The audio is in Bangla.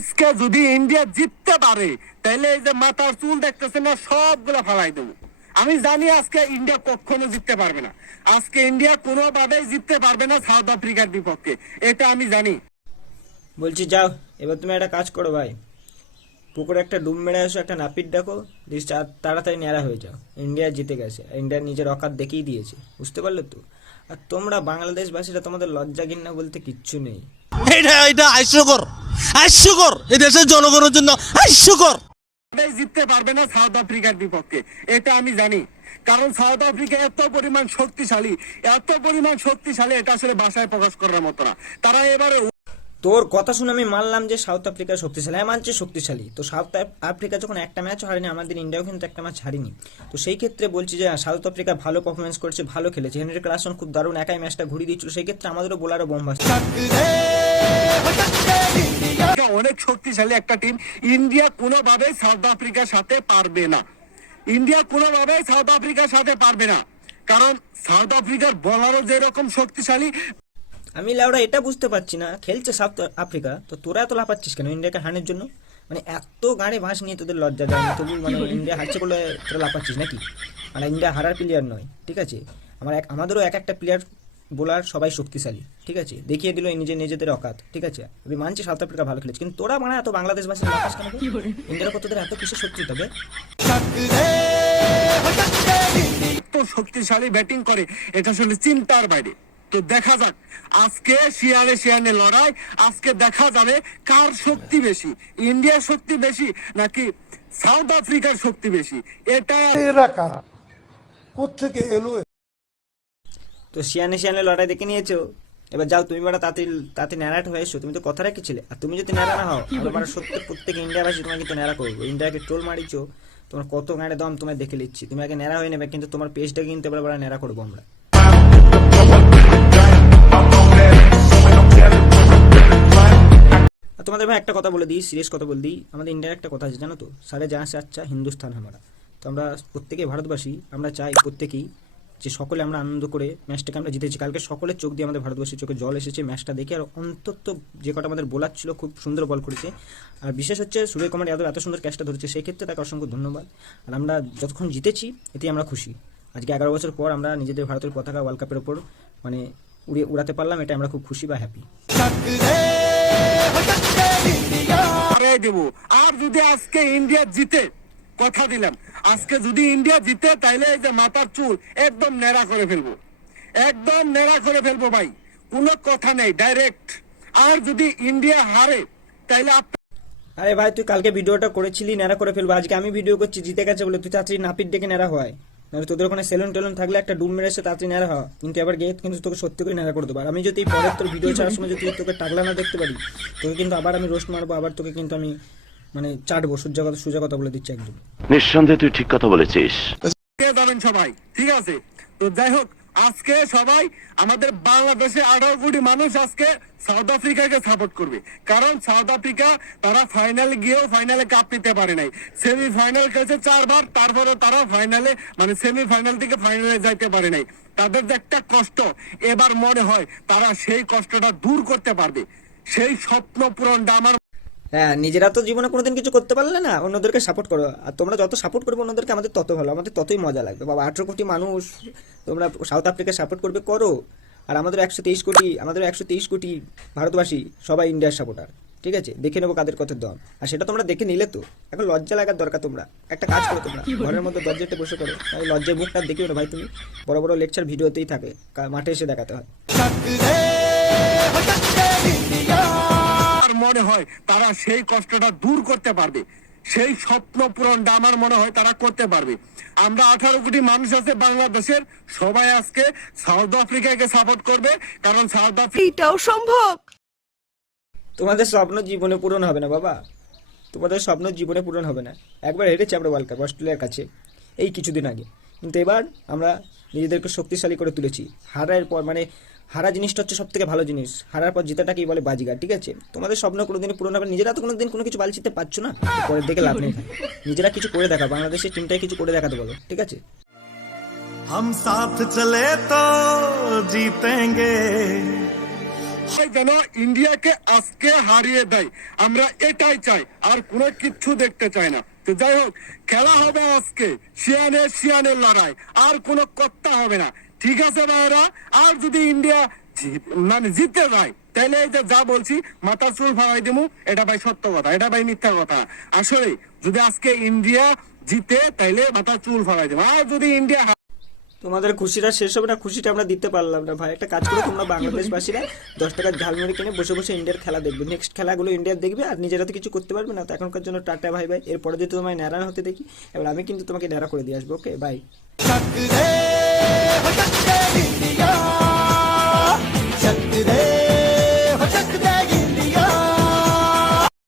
আজকে যদি ইন্ডিয়া জিততে পারে তাহলে এই যে মাথার চুল দেখতেছে না সবগুলা ফালাই দেবো। আমি জানি আজকে ইন্ডিয়া কখনো জিততে পারবে না, আজকে ইন্ডিয়া কোনোভাবেই জিততে পারবে না সাউথ আফ্রিকার বিপক্ষে, এটা আমি জানি। বলছি যাও, এবার তুমি একটা কাজ করো ভাই, পুকুরে একটা ডুব মেরে আসো, একটা নাপিত ডাকো, তাড়াতাড়ি ন্যাড়া হয়ে যাও। ইন্ডিয়া জিতে গেছে, ইন্ডিয়া নিজের অকাত দেখিয়ে দিয়েছে, বুঝতে পারলে তো? আর তোমরা বাংলাদেশবাসীরা তোমাদের লজ্জা ঘৃণা বলতে কিচ্ছু নেই। এটা এটা হাস্যকর, হাস্যকর, এই দেশের জনগণের জন্য হাস্যকর। জিততে পারবে না সাউথ আফ্রিকার বিপক্ষে, এটা আমি জানি। কারণ সাউথ আফ্রিকা এত পরিমাণ শক্তিশালী, এত পরিমাণ শক্তিশালী, এটা আসলে ভাষায় প্রকাশ করার মতো না। তারা এবারে তোর কথা শুনে আমি মানলাম যে সাউথ আফ্রিকা শক্তিশালী, আমি মানছি শক্তিশালী। তো সাউথ আফ্রিকা যখন একটা ম্যাচও হারেনি, আমাদের ইন্ডিয়াও কিন্তু একটা ম্যাচ হারিনি। তো সেই ক্ষেত্রে বলছি যে সাউথ আফ্রিকা ভালো পারফরমেন্স করেছে, ভালো খেলেছে। হেনরি ক্লাসন খুব দারুণ একাই ম্যাচটা ঘুরিয়ে দিচ্ছিল, সেই ক্ষেত্রে আমাদেরও বোলারও বোম ভাসছে। অনেক শক্তিশালী একটা টিম। ইন্ডিয়া কোনোভাবেই সাউথ আফ্রিকার সাথে পারবে না, ইন্ডিয়া কোনোভাবেই সাউথ আফ্রিকার সাথে পারবে না। কারণ সাউথ আফ্রিকার বোলারও যেরকম শক্তিশালী। আমি লাউডা এটা বুঝতে পারছি না, খেলছে সাউথ আফ্রিকা, তো তোরা এত লাফাচ্ছিস কেন ইন্ডিয়াকে হারানোর জন্য? মানে এত গাড়ে ভাস নিয়ে তোদের লজ্জা যায় না? তবু মানে ইন্ডিয়া হারছে বলে তোরা লাফাচ্ছিস নাকি? মানে ইন্ডিয়া হারার প্লেয়ার নয়, ঠিক আছে? আমাদেরও এক একটা প্লেয়ার বোলার সবাই শক্তিশালী, ঠিক আছে? দেখিয়ে দিল নিজেদের অকাত, ঠিক আছে? আমি মানছি সাউথ আফ্রিকা ভালো খেলেছে, কিন্তু তোরা মানে এত বাংলাদেশবাসী লাফাস কেন? ইন্ডিয়ার কত তোদের এত কিসের শক্তি তবে? এত শক্তিশালী ব্যাটিং করে, এটা আসলে চিন্তার বাইরে। তো দেখা যাক আজকে শিয়ানে লড়াই, আজকে দেখা যাবে কার শক্তি বেশি, ইন্ডিয়ার শক্তি বেশি নাকি সাউথ আফ্রিকার শক্তি বেশি। এটা এরা কারা, কোত্থেকে এলো? তো শিয়ানে লড়াই দেখে নিয়েছো, এবার যাও তুমি বারা তাতে ন্যাড়াট হয়ে এসো। তুমি তো কথা রেখেছিলে, আর তুমি যদি ন্যাড়া না হও, আমার সত্যি প্রত্যেক ইন্ডিয়াবাসী তোমাকে কিন্তু ন্যাড়া করবো। ইন্ডিয়াকে ট্রোল মারিছো, তোমার কত গাঁড়ে দম তোমায় দেখে নিচ্ছি। তুমি আগে ন্যাড়া হয়ে নেবে, কিন্তু তোমার পেজটাকে কিন্তু এবার বড় ন্যাড়া করবো আমরা। আর তোমাদের ভাই একটা কথা বলে দিই, সিরিয়াস কথা বলে দিই, আমাদের ইন্ডিয়ার একটা কথা আছে জানো তো, সারে জাহাঁ সে আচ্ছা হিন্দুস্তান হামারা। তো আমরা প্রত্যেকেই ভারতবাসী, আমরা চাই প্রত্যেকেই যে সকলে আমরা আনন্দ করে ম্যাচটাকে আমরা জিতেছি। কালকে সকলের চোখ দিয়ে আমাদের ভারতবর্ষের চোখে জল এসেছে ম্যাচটা দেখে। আর অন্তত যে কটা আমাদের বোলার ছিল খুব সুন্দর বল করেছে। আর বিশেষ হচ্ছে সূর্যকুমার যাদব এত সুন্দর ক্যাচটা ধরেছে, সেই ক্ষেত্রে তাকে অসংখ্য ধন্যবাদ। আর আমরা যতক্ষণ জিতেছি এতেই আমরা খুশি। আজকে 11 বছর পর আমরা নিজেদের ভারতের পতাকা ওয়ার্ল্ড কাপের ওপর মানে উড়াতে পারলাম, এটা আমরা খুব খুশি বা হ্যাপি। দেবো। আর যদি আজকে ইন্ডিয়া জিতে, কথা দিলাম, আজকে যদি ইন্ডিয়া জিতে তাইলে এই যে মাথার চুল একদম ন্যাড়া করে ফেলবো, একদম ন্যাড়া করে ফেলবো ভাই, কোনো কথা নেই, ডাইরেক্ট। আর যদি ইন্ডিয়া হারে তাইলে আরে ভাই তুই কালকে ভিডিওটা করেছিলি ন্যাড়া করে ফেলবো, আজকে আমি ভিডিও করছি জিতে গেছে বলে তুই তাড়াতাড়ি নাপিত ডেকে ন্যাড়া হয়। নাহলে তোদের ওখানে সেলুন টেলুন থাকলে একটা ডুব মেরে এসে তাড়াতাড়ি ন্যাড়া হয়, কিন্তু এবার গিয়ে কিন্তু তোকে সত্যি করে ন্যাড়া করে দেবো। আর আমি যদি পরের তোর ভিডিও ছাড়ার সময় যদি তোকে টাকলা না দেখতে পারি, তোকে কিন্তু আবার আমি রোস্ট মারবো, আবার তোকে কিন্তু আমি মানে চাটবো। সোজা কথা বলে দিচ্ছি একদম। নিঃসন্দেহে তুই ঠিক কথা বলেছিস। যাবেন সবাই, ঠিক আছে? তো যাই হোক, আজকে সবাই আমাদের বাংলাদেশে 18 কোটি মানুষ আজকে সাউথ আফ্রিকাকে সাপোর্ট করবে। কারণ সাউথ আফ্রিকা তারা ফাইনালে গিয়েও ফাইনালে কাপ নিতে পারে নাই, সেমিফাইনাল খেলছে 4 বার, তারপরে তারা ফাইনালে মানে সেমিফাইনাল থেকে ফাইনালে যাইতে পারে নাই। তাদের যে একটা কষ্ট, এবার মনে হয় তারা সেই কষ্টটা দূর করতে পারবে, সেই স্বপ্ন পূরণটা আমার। হ্যাঁ, নিজেরা তো জীবনে কোনোদিন কিছু করতে পারলে না, অন্যদেরকে সাপোর্ট করো। আর তোমরা যত সাপোর্ট করবে অন্যদেরকে, আমাদের তত ভালো, আমাদের ততই মজা লাগবে। বাবা 18 কোটি মানুষ তোমরা সাউথ আফ্রিকা সাপোর্ট করবে, করো। আর আমাদের 123 কোটি ভারতবাসী সবাই ইন্ডিয়ার সাপোর্টার, ঠিক আছে? দেখে নেবো কাদের কত দম। আর সেটা তোমরা দেখে নিলে তো এখন লজ্জা লাগার দরকার। তোমরা একটা কাজ করো, তোমরা ঘরের মধ্যে দরজাতে বসে করো, তাই লজ্জায় মুখটা দেখিও না ভাই। তুমি বড় বড় লেকচার ভিডিওতেই থাকে, মাঠে এসে দেখাতে হয়। মনে হয় তারা সেই কষ্টটা দূর করতে পারবে, সেই স্বপ্ন পূরণটা আমার মনে হয় তারা করতে পারবে। আমরা 18 কোটি মানুষ আছে বাংলাদেশের, সবাই আজকে সাউথ আফ্রিকাকে সাপোর্ট করবে, কারণ সাউথ আফ্রিকা এটাও সম্ভব। তোমাদের স্বপ্ন জীবনে পূরণ হবে না বাবা, তোমাদের স্বপ্ন জীবনে পূরণ হবে না। একবার হেরেছি আমরা ওয়ার্ল্ড কাপ অস্ট্রেলিয়ার কাছে এই কিছুদিন আগে, কিন্তু এবার আমরা নিজেদেরকে শক্তিশালী করে তুলেছি। হারার পর মানে হারা জিনিসটা হচ্ছে সব থেকে ভালো জিনিস, হারার পর জেতাটাকেই বলে বাজিগার, ঠিক আছে? তোমাদের স্বপ্ন কোনোদিন পূরণ হবে, নিজেরা তো কোনোদিন কোনো কিছু বালছিতে পারছো না, পরের দিকে লাভ নেই। নিজেরা কিছু করে দেখা, বাংলাদেশের টিমটাই কিছু করে দেখাতে বলো, ঠিক আছে? हम साथ चले तो जीतेंगे, যেন ইন্ডিয়াকে আজকে হারিয়ে দেয়, আমরা এটাই চাই, আর কোনো কিচ্ছু দেখতে চাই না। তো যাই হোক, খেলা হবে আজকে শিয়ানের লড়াই, আর কোনো কথা হবে না, ঠিক আছে ভাইরা? আর যদি ইন্ডিয়া মানে জিতে যায়, তাহলে এই যে যা বলছি মাথা চুল ফাড়াই দিমু, এটা ভাই সত্য কথা, এটা ভাই মিথ্যা কথা। আসলে যদি আজকে ইন্ডিয়া জিতে, তাইলে মাথা চুল ফাড়াই দিমু। আর যদি ইন্ডিয়া তোমাদের খুশিটা শেষ হবে না, খুশিটা আমরা দিতে পারলাম না ভাই। একটা কাজ করে তোমরা বাংলাদেশবাসীরা 10 টাকার ঝালমুড়ি কিনে বসে বসে ইন্ডিয়ার খেলা দেখবে, নেক্সট খেলাগুলো ইন্ডিয়ার দেখবে, আর নিজেরা তো কিছু করতে পারবে না। তো এখনকার জন্য টাটা ভাই ভাই। এরপরে যদি তোমায় ন্যাড়া হতে দেখি, এবার আমি কিন্তু তোমাকে ন্যাড়া করে দিয়ে আসবো। Okay bye. चक दे